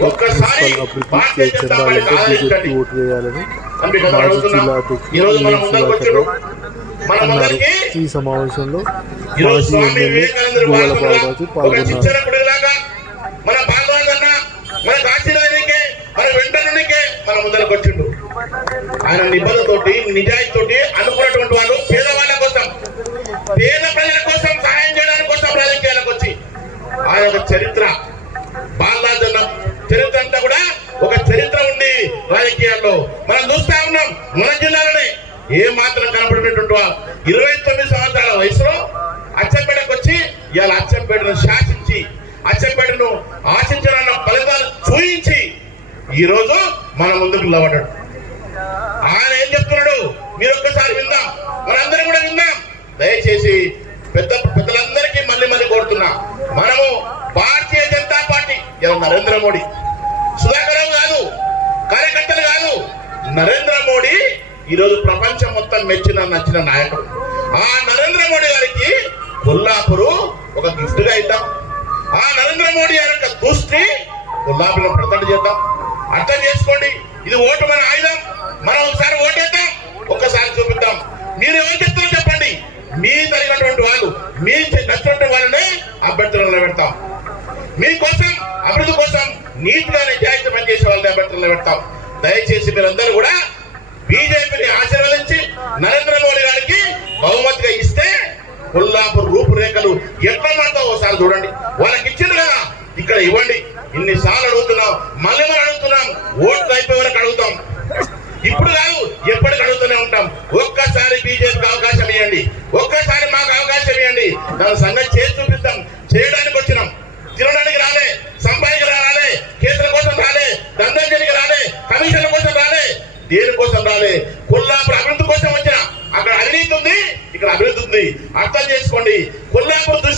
ఒక్కసారి చెందాలంటే ఓటు వేయాలని మాజీ. జిల్లా అధ్యక్షుడు అన్నారు. ఈ సమావేశంలో మాజీ ఎమ్మెల్యే గువ్వల ఒక పాల్గొన్నారు. మన బాలరాజన్న మన కాశీరాజునికే మన వెంటనునికే మన ముందరకు వచ్చిండు. ఆయన నిబంధనతోటి నిజాయితీతోటి అనుకున్నటువంటి వాళ్ళు పేదవాళ్ళ కోసం పేద ప్రజల కోసం సహాయం చేయడానికి కోసం రాజకీయాలకు వచ్చి ఆయన చరిత్ర రాజకీయాల్లో మనం చూస్తా ఉన్నాం మన జిల్లాలోనే ఏ మాత్రం కనపడినటువంటి ఇరవై తొమ్మిది సంవత్సరాల వయసులో అచ్చంపేటకు వచ్చి ఇవాళ అచ్చంపేటను శాసించి అచ్చంపేటను ఆశించాలన్న ఫలితాలు చూయించి ఈ రోజు మన ముందుకు నిలబడ్డాడు. ఆయన ఏం చెప్తున్నాడు? మీరు ఒక్కసారి విందాం. మనందరం కూడా విందాం. దయచేసి పెద్ద పెద్దలందరికీ మళ్ళీ మళ్ళీ కోరుతున్నా. మనము భారతీయ జనతా పార్టీ ఇలా నరేంద్ర మోడీ నరేంద్ర మోడీ ఈరోజు ప్రపంచం మొత్తం మెచ్చిన నచ్చిన నాయకుడు. ఆ నరేంద్ర మోడీ గారికి కొల్లాపురు ఒక గిఫ్ట్గా ఇద్దాం. ఆ నరేంద్ర మోడీ గారి యొక్క దృష్టి కొల్లాపురం ప్రకటన చేద్దాం. అర్థం చేసుకోండి. ఇది ఓటు మన ఆయుధం. మనం ఒకసారి ఓటేద్దాం. ఒక్కసారి చూపిద్దాం. మీరు ఏం చెప్తారో చెప్పండి. మీ తగినటువంటి వాళ్ళు మీ నచ్చినటువంటి వాళ్ళనే అభ్యర్థులను నిలబెడతాం. మీకోసం అభివృద్ధి కోసం నీతిగా నిజాయితీ పనిచేసే వాళ్ళని అభ్యర్థులు నిలబెడతాం. దయచేసి మీరందరూ కూడా బీజేపీని ఆశీర్వదించి నరేంద్ర మోడీ గారికి బహుమతిగా ఇస్తే కొల్లాపూర్ రూపురేఖలు ఎట్లా మారుతావు ఒకసారి చూడండి. వాళ్ళకి ఇచ్చింది కదా ఇక్కడ ఇవ్వండి. ఇన్నిసార్లు అడుగుతున్నాం మళ్ళీ మనం అడుగుతున్నాం ఓట్లు అయిపోయే వరకు అడుగుతాం. ఇప్పుడు కాదు ఎప్పటికి అడుగుతూనే ఉంటాం. ఒక్కసారి బీజేపీకి అవకాశం ఇవ్వండి. ఒక్కసారి మాకు అవకాశం ఇవ్వండి. దాని సంగతి చేసి చూపిస్తాం చేయడానికి వచ్చినాం తినడానికి రాలే సంపాదించడానికి రాలే కేసుల కోసం రాలే దందంజలికి రాలే కమిషన్ల కోసం రాలే దేనికోసం రాలే. కొల్లాపూర్ అభివృద్ధి కోసం వచ్చిన అక్కడ అవినీతి ఉంది ఇక్కడ అభివృద్ధి ఉంది. అర్థం చేసుకోండి. కొల్లాపూర్ దృష్టి